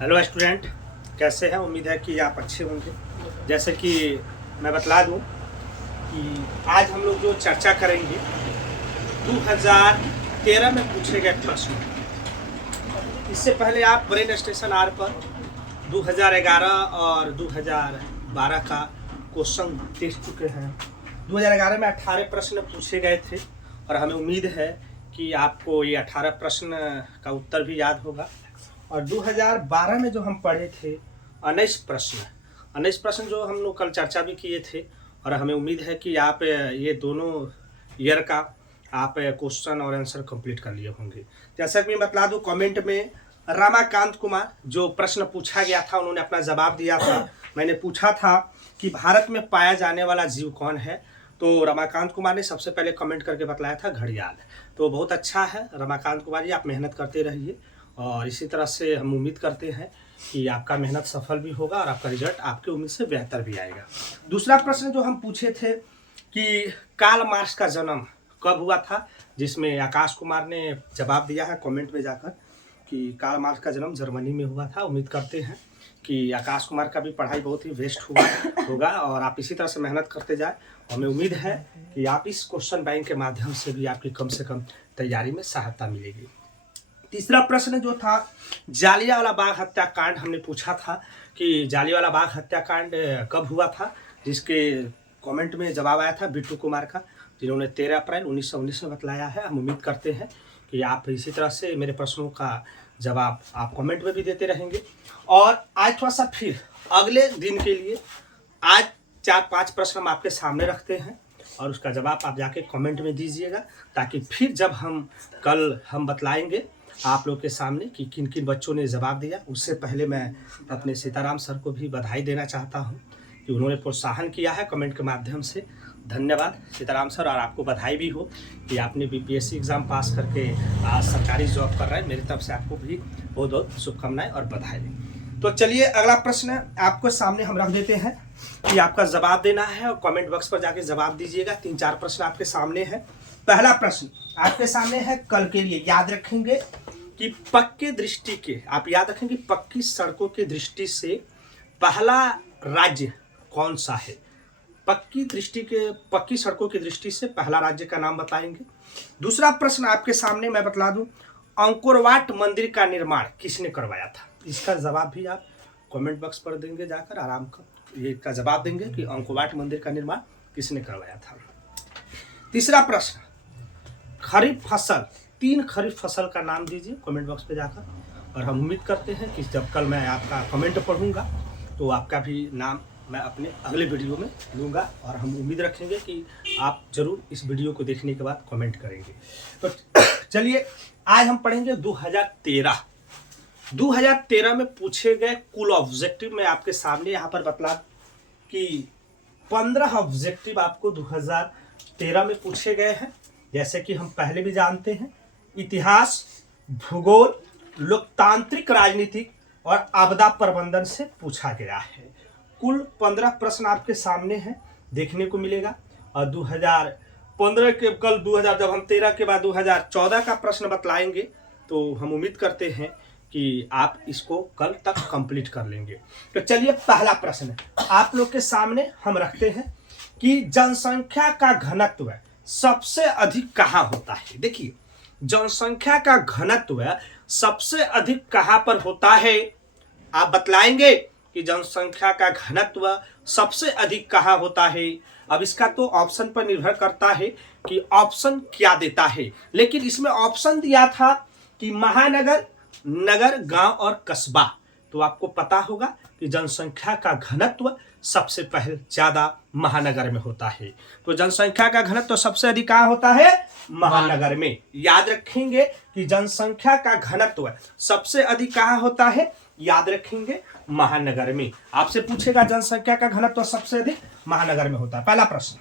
Hello student, कैसे हैं? उम्मीद है कि आप अच्छे होंगे। जैसे कि मैं बतला दूं कि आज हम लोग जो चर्चा करेंगे 2013 में पूछे गए प्रश्न। इससे पहले आप ब्रेन स्टेशन आर पर 2011 और 2012 का क्वेश्चन देख चुके हैं। 2011 में 18 प्रश्न पूछे गए थे और हमें उम्मीद है कि आपको ये 18 प्रश्न का उत्तर भी याद होगा। और 2012 में जो हम पढ़े थे 19 प्रश्न जो हम लोग कल चर्चा भी किए थे, और हमें उम्मीद है कि आप ये दोनों ईयर का आप क्वेश्चन और आंसर कंप्लीट कर लिए होंगे। जैसा कि मैं बतला दूं, कमेंट में रमाकांत कुमार जो प्रश्न पूछा गया था उन्होंने अपना जवाब दिया था। मैंने पूछा था कि भारत में पाया जाने वाला जीव कौन है, तो रमाकांत कुमार ने सबसे पहले कमेंट करके बतलाया था घड़ियाल। तो बहुत अच्छा है रमाकांत कुमार जी, आप मेहनत करते रहिए और इसी तरह से हम उम्मीद करते हैं कि आपका मेहनत सफल भी होगा और आपका रिजल्ट आपके उम्मीद से बेहतर भी आएगा। दूसरा प्रश्न जो हम पूछे थे कि कार्ल मार्क्स का जन्म कब हुआ था, जिसमें आकाश कुमार ने जवाब दिया है कमेंट में जाकर कि कार्ल मार्क्स का जन्म जर्मनी में हुआ था। उम्मीद करते हैं कि आकाश कुमार का भी पढ़ाई बहुत ही बेस्ट होगा और आप इसी तरह से मेहनत करते जाए। हमें उम्मीद है कि आप इस क्वेश्चन बैंक के माध्यम से भी आपकी कम से कम तैयारी में सहायता मिलेगी। तीसरा प्रश्न जो था जालियांवाला बाग हत्याकांड, हमने पूछा था कि जालियांवाला बाग हत्याकांड कब हुआ था, जिसके कमेंट में जवाब आया था बिट्टू कुमार का, जिन्होंने 13 अप्रैल 1919 में बतलाया है। हम उम्मीद करते हैं कि आप इसी तरह से मेरे प्रश्नों का जवाब आप कमेंट में भी देते रहेंगे। और आज थोड़ा सा फिर अगले दिन के लिए आज 4-5 प्रश्न हम आपके सामने रखते हैं और उसका जवाब आप जाके कमेंट में दीजिएगा, ताकि फिर जब हम कल हम बतलाएंगे आप लोग के सामने कि किन किन बच्चों ने जवाब दिया। उससे पहले मैं अपने सीताराम सर को भी बधाई देना चाहता हूं कि उन्होंने प्रोत्साहन किया है कमेंट के माध्यम से। धन्यवाद सीताराम सर, और आपको बधाई भी हो कि आपने बीपीएससी एग्ज़ाम पास करके आज सरकारी जॉब कर रहे हैं। मेरी तरफ से आपको भी बहुत बहुत शुभकामनाएं और बधाई। तो चलिए अगला प्रश्न आपको सामने हम रख देते हैं कि आपका जवाब देना है और कमेंट बॉक्स पर जाके जवाब दीजिएगा। 3-4 प्रश्न आपके सामने है। पहला प्रश्न आपके सामने है कल के लिए, याद रखेंगे कि पक्के दृष्टि के, आप याद रखेंगे पक्की सड़कों की दृष्टि से पहला राज्य कौन सा है। पक्की सड़कों की दृष्टि से पहला राज्य का नाम बताएंगे। दूसरा प्रश्न आपके सामने मैं बतला दूं, अंकोरवाट मंदिर का निर्माण किसने करवाया था। इसका जवाब भी आप कमेंट बॉक्स पर देंगे, जाकर आराम का ये का जवाब देंगे कि अंकोरवाट मंदिर का निर्माण किसने करवाया था। तीसरा प्रश्न, खरीफ फसल, 3 खरीफ फसल का नाम दीजिए कमेंट बॉक्स पे जाकर, और हम उम्मीद करते हैं कि जब कल मैं आपका कमेंट पढ़ूंगा तो आपका भी नाम मैं अपने अगले वीडियो में लूँगा, और हम उम्मीद रखेंगे कि आप ज़रूर इस वीडियो को देखने के बाद कमेंट करेंगे। तो चलिए आज हम पढ़ेंगे 2013 में पूछे गए कुल ऑब्जेक्टिव। मैं आपके सामने यहाँ पर बतला कि 15 ऑब्जेक्टिव आपको 2013 में पूछे गए हैं। जैसे कि हम पहले भी जानते हैं, इतिहास, भूगोल, लोकतांत्रिक राजनीति और आपदा प्रबंधन से पूछा गया है। कुल 15 प्रश्न आपके सामने हैं, देखने को मिलेगा। और 2015 के जब हम 13 के बाद 2014 का प्रश्न बतलाएंगे तो हम उम्मीद करते हैं कि आप इसको कल तक कंप्लीट कर लेंगे। तो चलिए पहला प्रश्न आप लोग के सामने हम रखते हैं कि जनसंख्या का घनत्व सबसे अधिक कहाँ होता है। देखिए, जनसंख्या का घनत्व सबसे अधिक कहाँ पर होता है, आप बतलाएंगे कि जनसंख्या का घनत्व सबसे अधिक कहाँ होता है। अब इसका तो ऑप्शन पर निर्भर करता है कि ऑप्शन क्या देता है, लेकिन इसमें ऑप्शन दिया था कि महानगर, नगर, गांव और कस्बा। तो आपको पता होगा कि जनसंख्या का घनत्व सबसे पहले ज्यादा महानगर में होता है। तो जनसंख्या का घनत्व सबसे अधिक कहाँ होता है, महानगर में। याद रखेंगे कि जनसंख्या का घनत्व सबसे अधिक कहाँ होता है, याद रखेंगे महानगर में। आपसे पूछेगा जनसंख्या का घनत्व सबसे अधिक महानगर में होता है, पहला प्रश्न।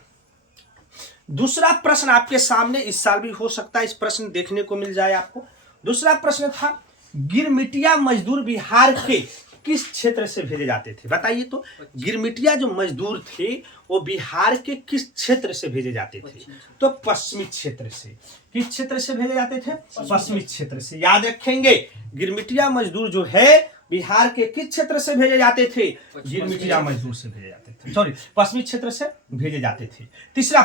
दूसरा प्रश्न आपके सामने इस साल भी हो सकता है इस प्रश्न देखने को मिल जाए आपको। दूसरा प्रश्न था गिरमिटिया मजदूर बिहार के किस क्षेत्र से भेजे जाते थे, बताइए। तो गिरमिटिया जो मजदूर थे वो बिहार के किस क्षेत्र से भेजे जाते थे, तो पश्चिमी क्षेत्र से। किस क्षेत्र से भेजे जाते थे, पश्चिमी क्षेत्र से। याद रखेंगे गिरमिटिया मजदूर जो है बिहार के किस क्षेत्र से भेजे जाते थे? गिरमिट या मजदूर से भेजे जाते थे, सॉरी पश्चिमी क्षेत्र से भेजे जाते थे। तीसरा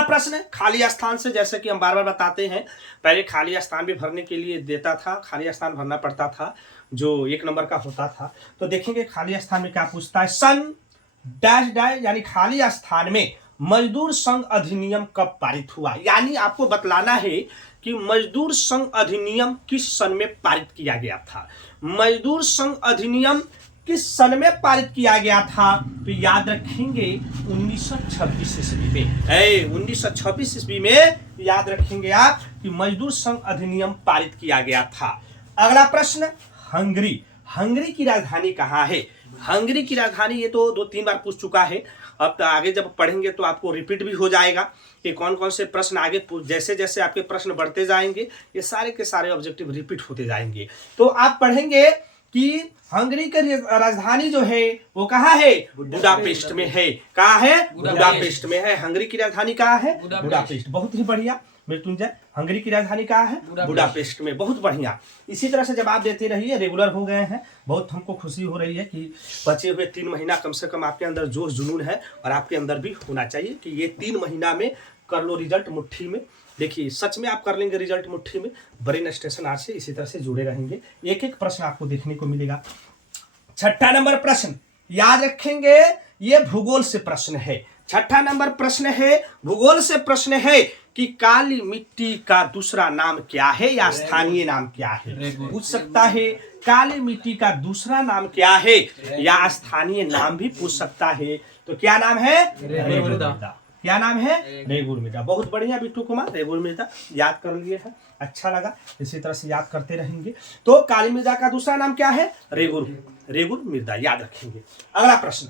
प्रश्न खाली स्थान से, जैसे कि हम बार बार बताते हैं, पहले खाली स्थान भी भरने के लिए देता था, खाली स्थान भरना पड़ता था जो 1 नंबर का होता था। तो देखेंगे खाली स्थान में क्या पूछता है, सन डैश डैश, यानी खाली स्थान में मजदूर संघ अधिनियम कब पारित हुआ। यानी आपको बतलाना है कि मजदूर संघ अधिनियम किस सन में पारित किया गया था। मजदूर संघ अधिनियम किस सन में पारित किया गया था? तो याद रखेंगे 1926 ईस्वी में। 1926 ईस्वी में याद रखेंगे आप कि मजदूर संघ अधिनियम पारित किया गया था। अगला प्रश्न, हंगरी की राजधानी कहाँ है? हंगरी की राजधानी ये तो 2-3 बार पूछ चुका है। अब तो आगे जब पढ़ेंगे तो आपको रिपीट भी हो जाएगा कि कौन कौन से प्रश्न आगे, जैसे जैसे आपके प्रश्न बढ़ते जाएंगे ये सारे के सारे ऑब्जेक्टिव रिपीट होते जाएंगे। तो आप पढ़ेंगे कि हंगरी की राजधानी जो है वो कहाँ है? बुडापेस्ट में है। कहाँ है? बुडापेस्ट में है। हंगरी की राजधानी कहाँ है? बुडापेस्ट। बहुत ही बढ़िया मृत्युंजय, हंगरी की राजधानी कहाँ है? बुडापेस्ट में। बहुत बढ़िया। इसी तरह से जवाब देते रहिए, रेगुलर हो गए हैं। बहुत हमको खुशी हो रही है कि बचे हुए 3 महीना कम से कम आपके अंदर जोश जुनून है और आपके अंदर भी होना चाहिए कि ये 3 महीना में कर लो रिजल्ट मुट्ठी में। देखिए सच में आप कर लेंगे रिजल्ट मुट्ठी में। ब्रेन स्टेशन आज से इसी तरह से जुड़े रहेंगे, एक एक प्रश्न आपको देखने को मिलेगा। 6ठा नंबर प्रश्न याद रखेंगे, ये भूगोल से प्रश्न है। 6ठा नंबर प्रश्न है, भूगोल से प्रश्न है कि काली मिट्टी का दूसरा नाम क्या है या स्थानीय नाम क्या है? पूछ सकता है काली मिट्टी का दूसरा नाम क्या है या स्थानीय नाम भी पूछ सकता है। तो क्या नाम है? रेगुर मृदा। क्या नाम है? रेगुर मृदा। बहुत बढ़िया बिट्टू कुमार, रेगुर मृदा याद कर लिए है, अच्छा लगा। इसी तरह से याद करते रहेंगे। तो काली मृदा का दूसरा नाम क्या है? रेगुर मृदा, याद रखेंगे। अगला प्रश्न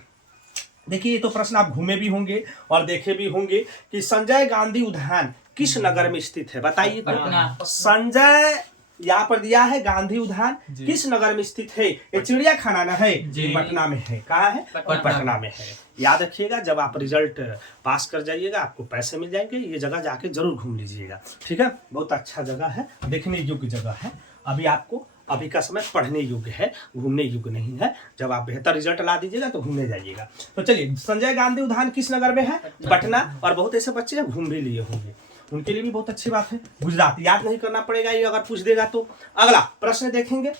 देखिए, ये तो प्रश्न आप घूमे भी होंगे और देखे भी होंगे कि संजय गांधी उद्यान किस नगर में स्थित है? बताइए तो। संजय यहाँ पर दिया है गांधी उद्यान किस नगर में स्थित है? ये चिड़िया खाना ना है, पटना में है। कहाँ है? पटना में है। याद रखिएगा, जब आप रिजल्ट पास कर जाइएगा आपको पैसे मिल जाएंगे। ये जगह जाके जरूर घूम लीजिएगा, ठीक है। बहुत अच्छा जगह है, देखने योग्य जगह है। अभी का समय पढ़ने योग्य है, घूमने योग्य नहीं है। जब आप बेहतर रिजल्ट ला दीजिएगा तो घूमने जाइएगा। तो चलिए, संजय गांधी उद्यान किस नगर में है? पटना। और बहुत ऐसे बच्चे हैं घूम भी लिए होंगे, उनके लिए भी बहुत अच्छी बात है। गुजरात याद नहीं करना पड़ेगा ये अगर पूछ देगा तो। अगला प्रश्न देखेंगे,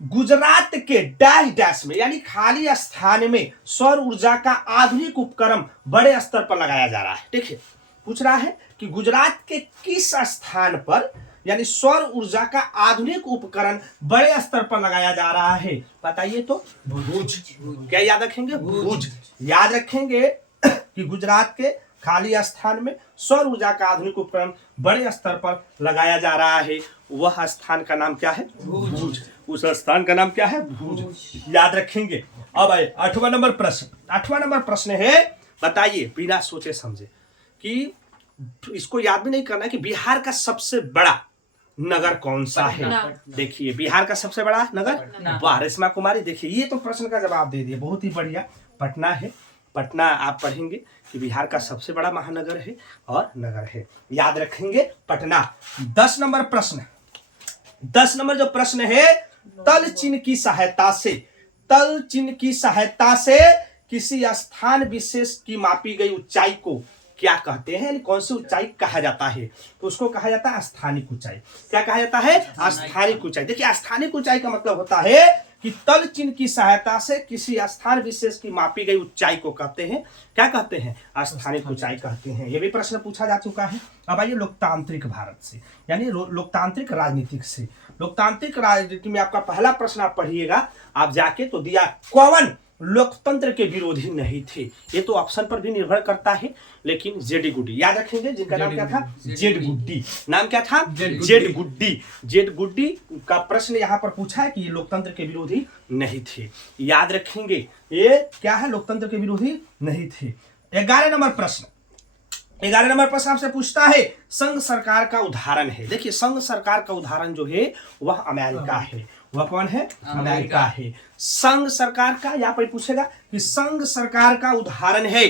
गुजरात के डैश डैश में, यानी खाली स्थान में सौर ऊर्जा का आधुनिक उपकरण बड़े स्तर पर लगाया जा रहा है। देखिए पूछ रहा है कि गुजरात के किस स्थान पर यानी सौर ऊर्जा का आधुनिक उपकरण बड़े स्तर पर लगाया जा रहा है? बताइए तो। भुज। क्या याद रखेंगे? भुज। याद रखेंगे कि गुजरात के खाली स्थान में सौर ऊर्जा का आधुनिक उपकरण बड़े स्तर पर लगाया जा रहा है। वह स्थान का नाम क्या है? भुज। उस स्थान का नाम क्या है? भुज। याद रखेंगे। अब आए 8वां नंबर प्रश्न। 8वां नंबर प्रश्न है, बताइए बिना सोचे समझे कि इसको याद भी नहीं करना कि बिहार का सबसे बड़ा नगर कौन सा है? देखिए बिहार का सबसे बड़ा नगर, वाह रेशमा कुमारी, देखिए ये तो प्रश्न का जवाब दे दिए, बहुत ही बढ़िया। पटना है। पटना आप पढ़ेंगे कि बिहार का सबसे बड़ा महानगर है और नगर है, याद रखेंगे पटना। 10 नंबर प्रश्न, 10 नंबर जो प्रश्न है, तल चिन्ह की सहायता से किसी स्थान विशेष की मापी गई ऊंचाई को क्या कहते हैं? कौन सी ऊंचाई कहा जाता है? तो उसको कहा जाता है स्थानिक ऊंचाई। क्या कहा जाता है? स्थानिक ऊंचाई। देखिए स्थानिक ऊंचाई का मतलब होता है कि तल चिन्ह की सहायता से किसी स्थान विशेष की मापी गई ऊंचाई को कहते हैं, क्या कहते हैं? स्थानिक ऊंचाई कहते हैं। यह भी प्रश्न पूछा जा चुका है। अब आइए लोकतांत्रिक भारत से, यानी लोकतांत्रिक राजनीतिक से। लोकतांत्रिक राजनीति में आपका पहला प्रश्न आप पढ़िएगा, आप जाके तो दिया, कौन लोकतंत्र के विरोधी नहीं थे? ये तो ऑप्शन पर भी निर्भर करता है, लेकिन जेड गुड्डी याद रखेंगे, जिनका नाम क्या था? जेड गुड्डी। नाम क्या था? जेड गुड्डी। जेड गुड्डी का प्रश्न यहाँ पर पूछा है कि ये लोकतंत्र के विरोधी नहीं थे, याद रखेंगे। ये क्या है? लोकतंत्र के विरोधी नहीं थे। 11 नंबर प्रश्न, 11 नंबर प्रश्न आपसे पूछता है, संघ सरकार का उदाहरण है। देखिए संघ सरकार का उदाहरण जो है वह अमेरिका है। वह कौन है? अमेरिका है। संघ सरकार का यहाँ पर पूछेगा कि संघ सरकार का उदाहरण है,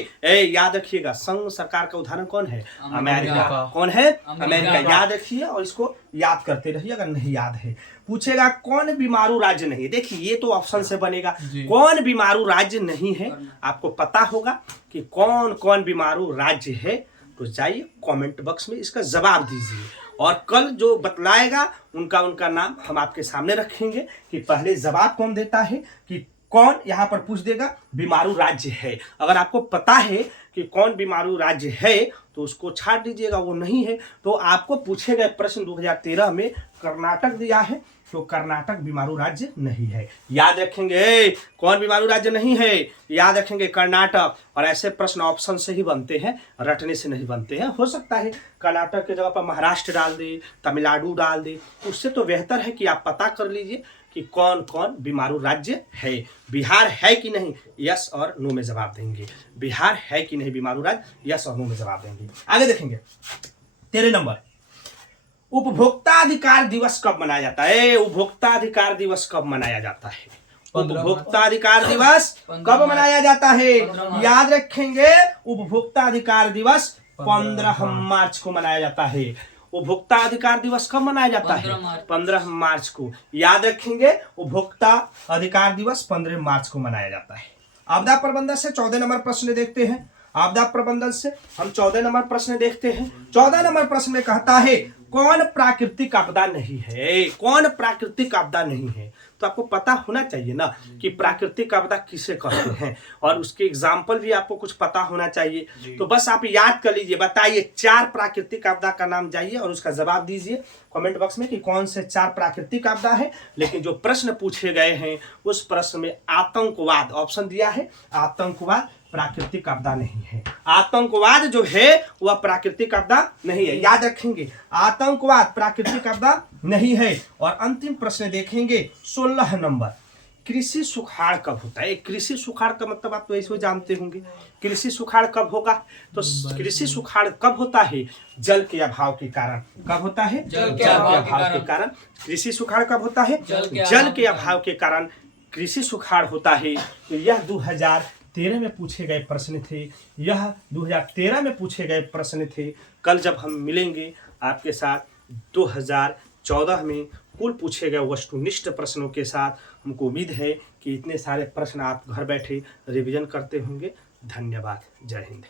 याद रखिएगा, संघ सरकार का उदाहरण कौन है? अमेरिका। कौन है? अमेरिका। याद रखिए और इसको याद करते रहिए अगर नहीं याद है। पूछेगा कौन बीमारू राज्य नहीं है। देखिए ये तो ऑप्शन से बनेगा, कौन बीमारू राज्य नहीं है। आपको पता होगा कि कौन कौन बीमारू राज्य है, तो जाइए कमेंट बॉक्स में इसका जवाब दीजिए और कल जो बतलाएगा उनका नाम हम आपके सामने रखेंगे कि पहले जवाब कौन देता है, कि कौन यहाँ पर पूछ देगा बीमारू राज्य है। अगर आपको पता है कि कौन बीमारू राज्य है तो उसको छाट दीजिएगा, वो नहीं है तो आपको पूछे गए प्रश्न 2013 में कर्नाटक दिया है तो कर्नाटक बीमारू राज्य नहीं है। याद रखेंगे कौन बीमारू राज्य नहीं है, याद रखेंगे कर्नाटक। और ऐसे प्रश्न ऑप्शन से ही बनते हैं, रटने से नहीं बनते हैं। हो सकता है कर्नाटक की जगह पर महाराष्ट्र डाल दे, तमिलनाडु डाल दे, उससे तो बेहतर है कि आप पता कर लीजिए कि कौन कौन बीमारू राज्य है। बिहार है कि नहीं, यस और नो में जवाब देंगे। बिहार है कि नहीं बीमारू राज्य, यस और नो में जवाब देंगे। आगे देखेंगे 13 नंबर, उपभोक्ता अधिकार दिवस कब मनाया जाता है? उपभोक्ता अधिकार दिवस कब मनाया जाता है? उपभोक्ता अधिकार दिवस कब मनाया जाता है? याद रखेंगे उपभोक्ता अधिकार दिवस 15 मार्च को मनाया जाता है। उपभोक्ता अधिकार दिवस कब मनाया जाता है? 15 मार्च को। याद रखेंगे उपभोक्ता अधिकार दिवस 15 मार्च को मनाया जाता है। आपदा प्रबंधन से 14 नंबर प्रश्न देखते हैं। आपदा प्रबंधन से हम 14 नंबर प्रश्न देखते हैं। 14 नंबर प्रश्न में कहता है कौन प्राकृतिक आपदा नहीं है? कौन प्राकृतिक आपदा नहीं है? तो आपको पता होना चाहिए ना कि प्राकृतिक आपदा किसे कहते हैं और उसके एग्जाम्पल भी आपको कुछ पता होना चाहिए। तो बस आप याद कर लीजिए, बताइए 4 प्राकृतिक आपदा का नाम जाइए और उसका जवाब दीजिए कमेंट बॉक्स में कि कौन से 4 प्राकृतिक आपदा है। लेकिन जो प्रश्न पूछे गए हैं उस प्रश्न में आतंकवाद ऑप्शन दिया है, आतंकवाद प्राकृतिक आपदा नहीं है। आतंकवाद जो है वह प्राकृतिक आपदा नहीं है। याद रखेंगे आतंकवाद प्राकृतिक आपदा नहीं है। और अंतिम प्रश्न देखेंगे 16 नंबर, कृषि सुखाड़ कब होता है? कृषि सुखाड़ का मतलब आप तो ऐसे जानते होंगे। कृषि सुखाड़ कब होगा? तो कृषि सुखाड़ कब होता है? जल के अभाव के कारण। कब होता है? जल के अभाव के कारण। कृषि सुखाड़ कब होता है? जल के अभाव के कारण कृषि सुखाड़ होता है। तो यह 2013 में पूछे गए प्रश्न थे। यह 2013 में पूछे गए प्रश्न थे। कल जब हम मिलेंगे आपके साथ 2014 में कुल पूछे गए वस्तुनिष्ठ प्रश्नों के साथ, हमको उम्मीद है कि इतने सारे प्रश्न आप घर बैठे रिवीजन करते होंगे। धन्यवाद। जय हिंद।